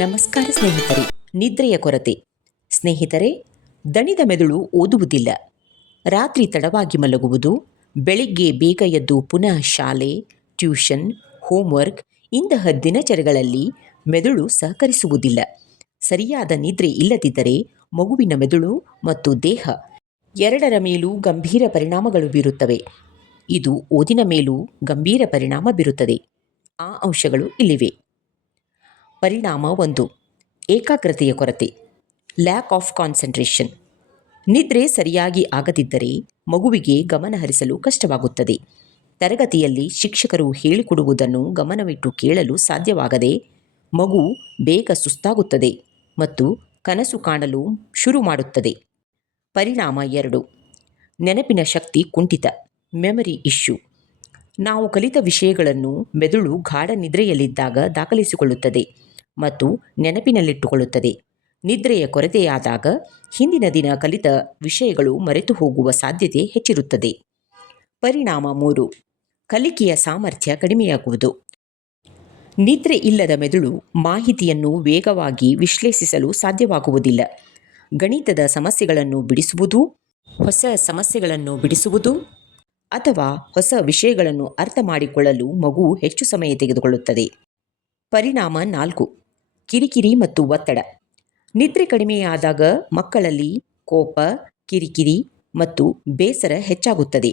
ನಮಸ್ಕಾರ ಸ್ನೇಹಿತರೆ. ನಿದ್ರೆಯ ಕೊರತೆ. ಸ್ನೇಹಿತರೆ, ದಣಿದ ಮೆದುಳು ಓದುವುದಿಲ್ಲ. ರಾತ್ರಿ ತಡವಾಗಿ ಮಲಗುವುದು, ಬೆಳಿಗ್ಗೆ ಬೇಗ ಎದ್ದು ಪುನಃ ಶಾಲೆ, ಟ್ಯೂಷನ್, ಹೋಮ್ವರ್ಕ್ ಇಂತಹ ದಿನಚರಿಗಳಲ್ಲಿ ಮೆದುಳು ಸಹಕರಿಸುವುದಿಲ್ಲ. ಸರಿಯಾದ ನಿದ್ರೆ ಇಲ್ಲದಿದ್ದರೆ ಮಗುವಿನ ಮೆದುಳು ಮತ್ತು ದೇಹ ಎರಡರ ಮೇಲೂ ಗಂಭೀರ ಪರಿಣಾಮಗಳು ಬೀರುತ್ತವೆ. ಇದು ಓದಿನ ಮೇಲೂ ಗಂಭೀರ ಪರಿಣಾಮ ಬೀರುತ್ತದೆ. ಆ ಅಂಶಗಳು ಇಲ್ಲಿವೆ. ಪರಿಣಾಮ 1. ಏಕಾಗ್ರತೆಯ ಕೊರತೆ, ಲ್ಯಾಕ್ ಆಫ್ ಕಾನ್ಸಂಟ್ರೇಷನ್. ನಿದ್ರೆ ಸರಿಯಾಗಿ ಆಗದಿದ್ದರೆ ಮಗುವಿಗೆ ಗಮನ ಹರಿಸಲು ಕಷ್ಟವಾಗುತ್ತದೆ. ತರಗತಿಯಲ್ಲಿ ಶಿಕ್ಷಕರು ಹೇಳಿಕೊಡುವುದನ್ನು ಗಮನವಿಟ್ಟು ಕೇಳಲು ಸಾಧ್ಯವಾಗದೆ ಮಗು ಬೇಗ ಸುಸ್ತಾಗುತ್ತದೆ ಮತ್ತು ಕನಸು ಕಾಣಲು ಶುರು ಮಾಡುತ್ತದೆ. ಪರಿಣಾಮ 2. ನೆನಪಿನ ಶಕ್ತಿ ಕುಂಠಿತ, ಮೆಮರಿ ಇಶ್ಯೂ. ನಾವು ಕಲಿತ ವಿಷಯಗಳನ್ನು ಮೆದುಳು ಗಾಢ ನಿದ್ರೆಯಲ್ಲಿದ್ದಾಗ ದಾಖಲಿಸಿಕೊಳ್ಳುತ್ತದೆ ಮತ್ತು ನೆನಪಿನಲ್ಲಿಟ್ಟುಕೊಳ್ಳುತ್ತದೆ. ನಿದ್ರೆಯ ಕೊರತೆಯಾದಾಗ ಹಿಂದಿನ ದಿನ ಕಲಿತ ವಿಷಯಗಳು ಮರೆತು ಹೋಗುವ ಸಾಧ್ಯತೆ ಹೆಚ್ಚಿರುತ್ತದೆ. ಪರಿಣಾಮ 3. ಕಲಿಕೆಯ ಸಾಮರ್ಥ್ಯ ಕಡಿಮೆಯಾಗುವುದು. ನಿದ್ರೆ ಇಲ್ಲದ ಮೆದುಳು ಮಾಹಿತಿಯನ್ನು ವೇಗವಾಗಿ ವಿಶ್ಲೇಷಿಸಲು ಸಾಧ್ಯವಾಗುವುದಿಲ್ಲ. ಗಣಿತದ ಸಮಸ್ಯೆಗಳನ್ನು ಬಿಡಿಸುವುದು, ಹೊಸ ಸಮಸ್ಯೆಗಳನ್ನು ಬಿಡಿಸುವುದು ಅಥವಾ ಹೊಸ ವಿಷಯಗಳನ್ನು ಅರ್ಥ ಮಾಡಿಕೊಳ್ಳಲು ಮಗು ಹೆಚ್ಚು ಸಮಯ ತೆಗೆದುಕೊಳ್ಳುತ್ತದೆ. ಪರಿಣಾಮ 4. ಕಿರಿಕಿರಿ ಮತ್ತು ಒತ್ತಡ. ನಿದ್ರೆ ಕಡಿಮೆಯಾದಾಗ ಮಕ್ಕಳಲ್ಲಿ ಕೋಪ, ಕಿರಿಕಿರಿ ಮತ್ತು ಬೇಸರ ಹೆಚ್ಚಾಗುತ್ತದೆ.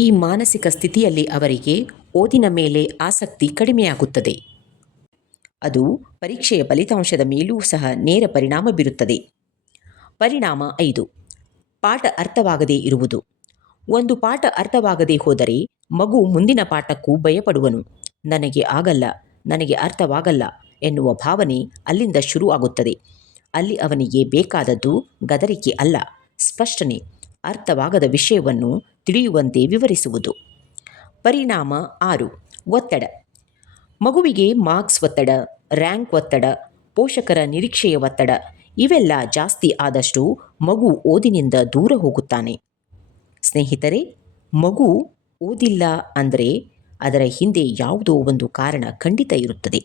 ಈ ಮಾನಸಿಕ ಸ್ಥಿತಿಯಲ್ಲಿ ಅವರಿಗೆ ಓದಿನ ಮೇಲೆ ಆಸಕ್ತಿ ಕಡಿಮೆಯಾಗುತ್ತದೆ. ಅದು ಪರೀಕ್ಷೆಯ ಫಲಿತಾಂಶದ ಮೇಲೂ ಸಹ ನೇರ ಪರಿಣಾಮ ಬೀರುತ್ತದೆ. ಪರಿಣಾಮ 5. ಪಾಠ ಅರ್ಥವಾಗದೇ ಇರುವುದು. ಒಂದು ಪಾಠ ಅರ್ಥವಾಗದೇ ಹೋದರೆ ಮಗು ಮುಂದಿನ ಪಾಠಕ್ಕೂ ಭಯಪಡುವನು. ನನಗೆ ಆಗಲ್ಲ, ನನಗೆ ಅರ್ಥವಾಗಲ್ಲ ಎನ್ನುವ ಭಾವನೆ ಅಲ್ಲಿಂದ ಶುರು ಆಗುತ್ತದೆ. ಅಲ್ಲಿ ಅವನಿಗೆ ಬೇಕಾದದ್ದು ಗದರಿಕೆ ಅಲ್ಲ, ಸ್ಪಷ್ಟನೆ, ಅರ್ಥವಾಗದ ವಿಷಯವನ್ನು ತಿಳಿಯುವಂತೆ ವಿವರಿಸುವುದು. ಪರಿಣಾಮ 6. ಒತ್ತಡ. ಮಗುವಿಗೆ ಮಾರ್ಕ್ಸ್ ಒತ್ತಡ, ರ್ಯಾಂಕ್ ಒತ್ತಡ, ಪೋಷಕರ ನಿರೀಕ್ಷೆಯ ಒತ್ತಡ ಇವೆಲ್ಲ ಜಾಸ್ತಿ ಆದಷ್ಟು ಮಗು ಓದಿನಿಂದ ದೂರ ಹೋಗುತ್ತಾನೆ. ಸ್ನೇಹಿತರೆ, ಮಗು ಓದಿಲ್ಲ ಅಂದರೆ ಅದರ ಹಿಂದೆ ಯಾವುದೋ ಒಂದು ಕಾರಣ ಖಂಡಿತ ಇರುತ್ತದೆ.